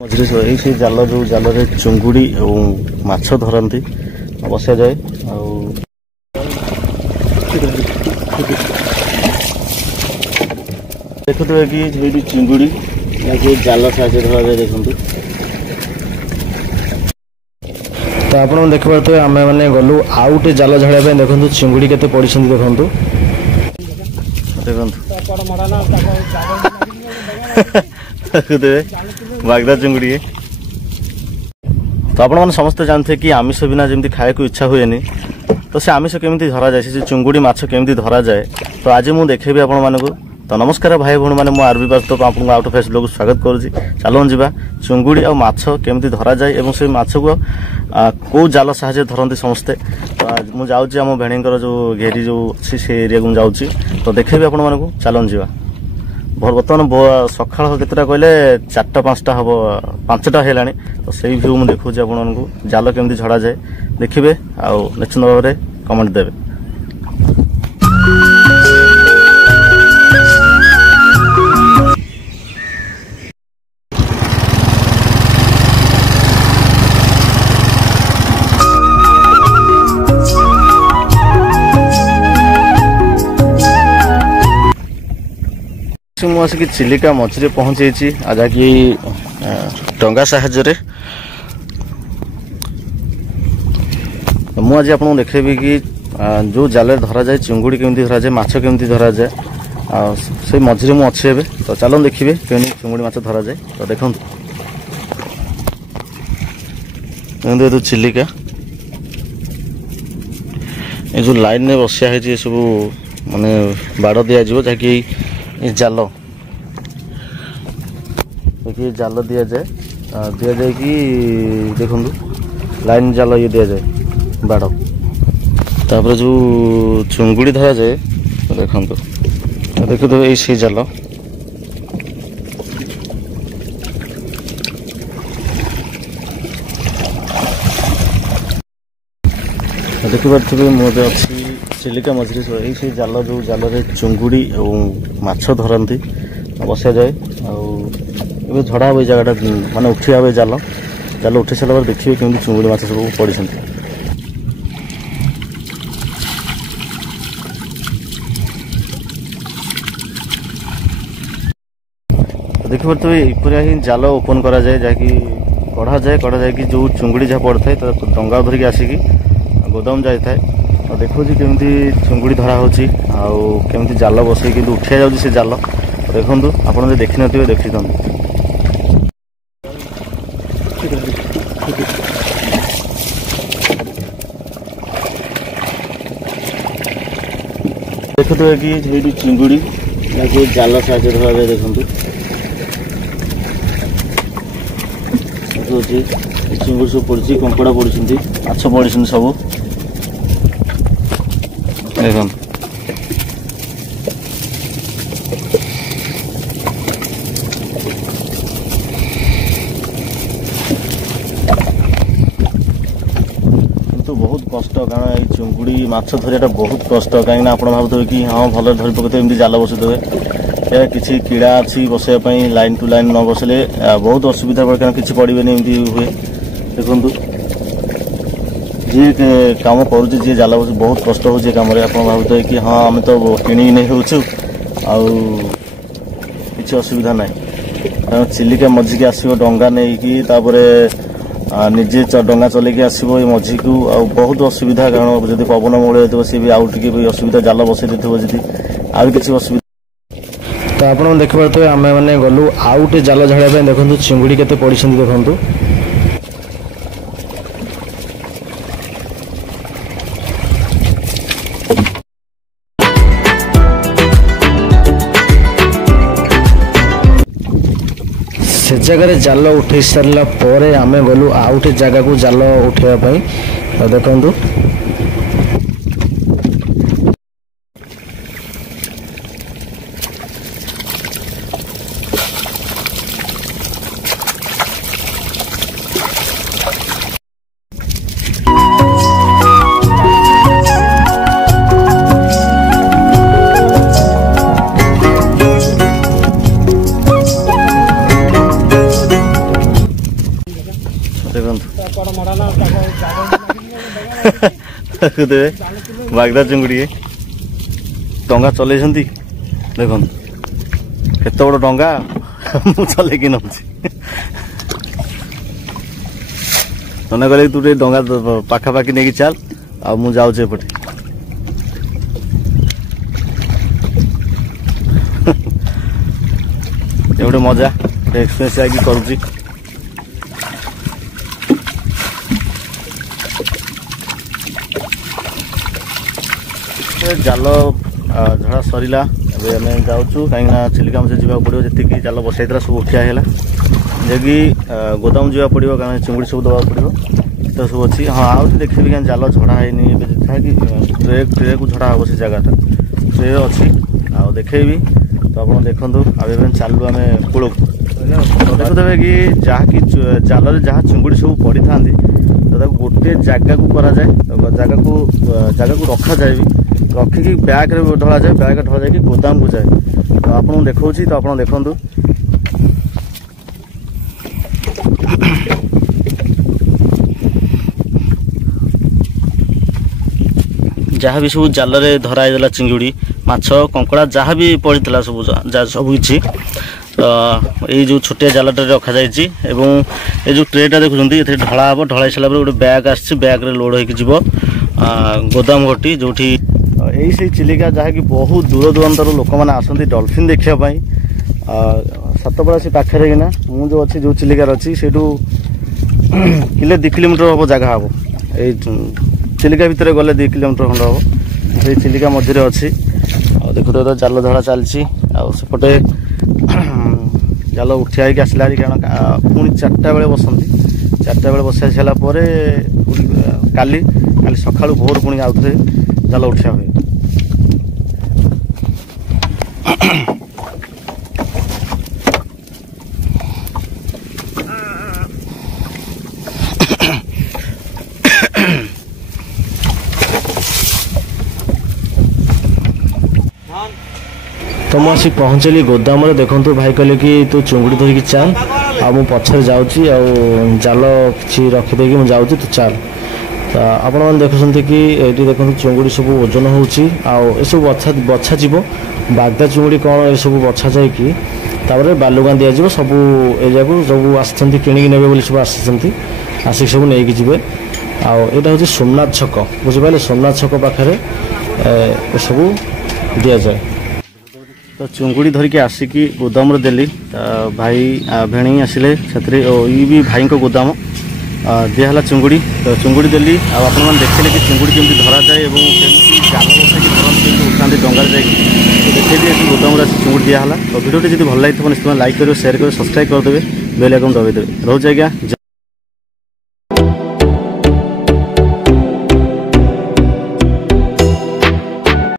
मझे से जाल जो जाल चुंगुड़ी और माछ धरती बसा जाए देखु कि चिंगुड़ी जाल साहय धरा जाए देखु तो आप देखिए आम मैंने गलु आउ गोटे जाल झाड़ा देखो चिंगुड़ी के पड़ी देखु देखते बागदा चिंगुड़ी तो आपण समस्ते जानते कि आमिष बिना जमी खाए को इच्छा हुए तो से आमिष केमी धरा जाए से चिंगुड़ी माछ केमी धरा जाए तो आज मुझे देखेबी आपण मानक तो नमस्कार भाई भौणी मैंने आरबी बास्तव आपको आउट ऑफ फेसबुक स्वागत करुँची चलो जा चिंगुड़ी और माछ केमी धरा जाए और से माछ को कौ जाल साहाଯ୍ୟ धरती समस्ते तो आज मुझे जाऊँगी आम भेणीकर जो घेरी जो अच्छी से एरिया को जाऊँगी तो देखेबी आपण मानक चलो जा बर्तमान सका केतटा कहले 4टा 5टा हम 5टा है तो सही भ्यू मुझे देखुची आपको जाल केमी झड़ा जाए देखिए आउ निश्चित भाव में कमेंट देवे। मुझे चिलिका मझे पहुंचे जहाँकि डंगा साहाଯ୍ୟରେ मुझे आपको देखेबी कि जो जाल धरा जाए चिंगुड़ी केमी धरा जाए माछ केमी धरा जाए से मझे मुझे अच्छे तो चलो देखिए केमी चिंगुड़ी माछ धरा जाए तो देखो तो चिलिका ये जो लाइन में बसिया है सब माने बाड़ दिज्व जहाँकि जाल देखिए जाल दि जाए कि देखु लाइन जाल ये दि जाए बाड़ तापर जो चुंगुड़ी धरा जाए देखो देखो तो ये जाल देखिपे मुझे अच्छी चिलिका मझे से जाल जो जाल चुंगुड़ी और माछ धरती बसा जाए और झड़ा हम जगह माने उठा हे जाल जाल उठी सारा देखिए केमी चुंगुड़ी माछ सब पड़ी देखिए यपर ही जाल ओपन करा जाए जहाँकि कढ़ा जाए कि जो चुंगुड़ी जहाँ पड़ता है तो डंगा धरिक आसिकी गोदाम जाए तो देखो केमी चुंगुड़ी धरा होमी जाल बसई कि उठा जाऊँगी से जाल देखु आप देखी न देखी देखते कि चिंगुड़ी जाल साहाଯ୍य धरा जाए देखु चिंगुड़ी सब पड़ी कंकड़ा पड़ी माछ पड़ी सब देखो तो बहुत कष्ट कारण चिंगुड़ी माछ धरिया बहुत कष्ट कहीं आप भावुवे कि हाँ भले धरी पकते एमती जाल बसईदे किसी कीड़ा अच्छी बसवाई लाइन टू लाइन न बसले बहुत असुविधा पड़े कारण किसी पड़े एमती हुए देखु जी कम करुचे जी जाल बस बहुत कष्ट हो कम आप भावुवे कि हाँ आम तो किणी नहीं हो कि असुविधा ना कारण चिलिका मझिकी आसो डंगा नहीं कि निजे डंगा चलैकी आसो ये मझी को बहुत असुविधा कारण जब पवन मूल हो सी भी आउ टे असुविधा जाल बसई जी आ किसी असुविधा तो आप देखिए आम मैंने गलु आउ गोटे जाल झाड़ा देखो चिंगुड़ी के पड़ी देखु से जगह जाल उठे सारा आम गलु आउ गोटे जगह को जाल उठाई देखु ଦେଖୁଥିବେ ବାଗଦା ଚିଙ୍ଗୁଡ଼ି ଡଙ୍ଗା ଚଲେଇଛନ୍ତି ଦେଖନ୍ତୁ କେତେ ବଡ଼ ଡଙ୍ଗା ମୁଁ ଚଲେଇକି ନଉଛି ତନେ କହିଲେ ତୁ ଟିକେ ଡଙ୍ଗା ପାଖାପାଖି ନେଇକି ଚାଲ ଆଉ ମୁଁ ଯାଉଛି ଏପଟେ ଗୋଟେ ମଜା ଏକ୍ସପିରିଏନ୍ସ ଯାଇକି କରୁଛି ଜାଲ ଝଡ଼ା ସରିଲା ଏବେ ଆମେ ଯାଉଛୁ କାହିଁକିନା ଚିଲିକା ମାଛ ଯିବାକୁ ପଡ଼ିବ ଯେତିକି ଜାଲ ବସାଇଥିଲା ସବୁ ଉଠିଆ ହେଲା ଯାଇକି ଗୋଦାମ ଯିବାକୁ ପଡ଼ିବ କାରଣ ଚିଙ୍ଗୁଡ଼ି ସବୁ ଦେବାକୁ ପଡ଼ିବ ତ ସବୁ ଅଛି ହଁ ଆଉ ଦେଖିବି କାରଣ ଜାଲ ଝଡ଼ା ହେଇନି ଏବେ ଯାହାକି ଟ୍ରେକୁ ଝଡ଼ା ହେବ ସେ ଜାଗାଟା ଟ୍ରେ ଅଛି ଆଉ ଦେଖେଇବି ତ ଆପଣ ଦେଖନ୍ତୁ ଆଉ ଏବେ ଚାଲୁ ଆମେ କୂଳକୁ ଦେଖୁଥିବେ କି ଯାହାକି ଜାଲରେ ଯାହା ଚିଙ୍ଗୁଡ଼ି ସବୁ ପଡ଼ିଥାନ୍ତି ତ ତାକୁ ଗୋଟେ ଜାଗାକୁ କରାଯାଏ ଜାଗାକୁ ରଖାଯାଏ ବି ରଖିକି ବ୍ୟାଗ୍ରେ ଢଳାଯାଏ ବ୍ୟାଗ୍ରେ ଢଳା ଯାଇକି ଗୋଦାମକୁ ଯାଏ ତ ଆପଣଙ୍କୁ ଦେଖାଉଛି ତ ଆପଣ ଦେଖନ୍ତୁ ଯାହା ବି ସବୁ ଜାଲରେ ଧରା ହେଇଥିଲା ଚିଙ୍ଗୁଡ଼ି ମାଛ କଙ୍କଡ଼ା ଯାହା ବି ପଡ଼ିଥିଲା ସବୁ କିଛି ଏଇ ଯେଉଁ ଛୋଟିଆ ଜାଲଟାରେ ରଖାଯାଇଛି ଏବଂ ଏ ଯେଉଁ ଟ୍ରେଟା ଦେଖୁଛନ୍ତି ଏଥିରେ ଢଳା ହେବ ଢଳା ହେଇସାରିଲା ପରେ ଗୋଟେ ବ୍ୟାଗ୍ ଆସିଛି ବ୍ୟାଗ୍ରେ ଲୋଡ଼ ହେଇକି ଯିବ ଗୋଦାମ ଘଟି ଯେଉଁଠି ଏଇ ସେଇ ଚିଲିକା ଯାହାକି ବହୁତ ଦୂର ଦୂରାନ୍ତରୁ ଲୋକମାନେ ଆସନ୍ତି ଡଲଫିନ୍ ଦେଖିବା ପାଇଁ ସାତପଡ଼ା ସେ ପାଖରେ କିନା ମୁଁ ଯେଉଁ ଅଛି ଯେଉଁ ଚିଲିକାରେ ଅଛି ସେଇଠୁ 2 କିଲୋମିଟର ହେବ ଜାଗା ହେବ ଏଇ ଚିଲିକା ଭିତରେ ଗଲେ 2 କିଲୋମିଟର ଖଣ୍ଡ ହେବ ସେଇ ଚିଲିକା ମଝିରେ ଅଛି ଆଉ ଦେଖୁଥିବେ ତ ଜାଲ ଧରା ଚାଲିଛି ଆଉ ସେପଟେ ଜାଲ ଉଠିଆ ହେଇକି ଆସିଲା ହାରି କାରଣ ପୁଣି 4ଟା ବେଳେ ବସନ୍ତି 4ଟା ବେଳେ ବସି ସାରିଲା ପରେ କାଲି ସକାଳୁ ଭୋର ପୁଣି ଆଉଥରେ ଜାଲ ଉଠିଆ ହୁଏ तो मुझे पहुँचली गोदाम देखु भाई कहले कि तू चुंगुड़ी धरिकी चाल आ मु पछरे जाऊँगी जाल कि रखीदे मुझे जाऊँ तू चाल तो आपण मैंने देखुं कि ये देखो चुंगुड़ी सब ओजन होसब बछा जीव बागदा चुंगुड़ी कौन ये सब बछा जापर बालुगां दि जाव सब एरिया को सब आसती किणिकी ने सब आसिक सब नहीं जी आईटा हूँ सोमनाथ छक बुझिपारे सोमनाथ छक पाखे सब दि जाए तो चुंगुड़ी धरिकी आसिकी गोदाम देली भाई भेणी आसिले छतरी ये भी भाई को गोदाम दिहला चुंगुड़ी तो चुंगुड़ी देली आप देखिले कि चुंगुड़ी केमती धरा जाए और जाल बसाई उठाते डंगार जाकि देखिए गोदाम चुंगुड़ी दिहला तो भिडियो जब भल लगी निश्चित लाइक करेंगे शेयर करेंगे सब्सक्राइब करदे बेल आइकन दबाई देवे रोज आज्ञा।